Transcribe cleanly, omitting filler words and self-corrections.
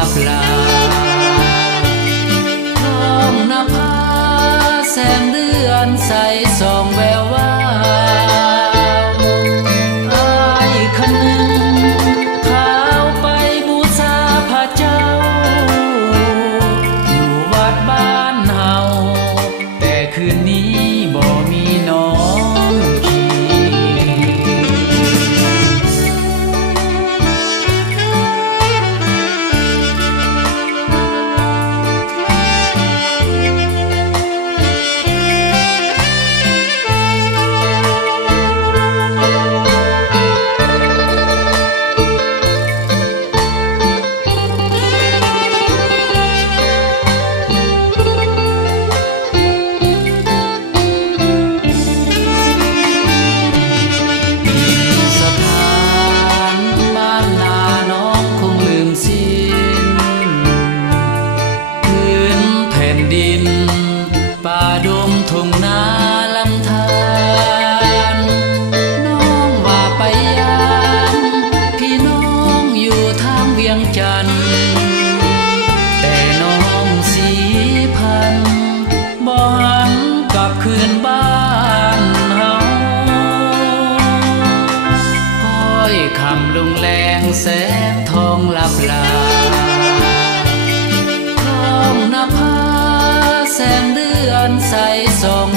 ลับลาท้องนภาแสงเดือนใสส่องแวววาวอ้ายคันหนึ่งข้าวไปบูชาพระเจ้าอยู่วัดบ้านเฮาแต่คืนนี้บ่มีน้องขี่ป่าดงทุ่งนาลำธารน้องว่าไปยามพี่น้องอยู่ทางเวียงจันทน์แต่น้องสีพันบ่หันกลับคืนบ้านเฮาค่อยคำลงแรงแสงทองลับลาท้องนภาแสงเดือนใสส่อง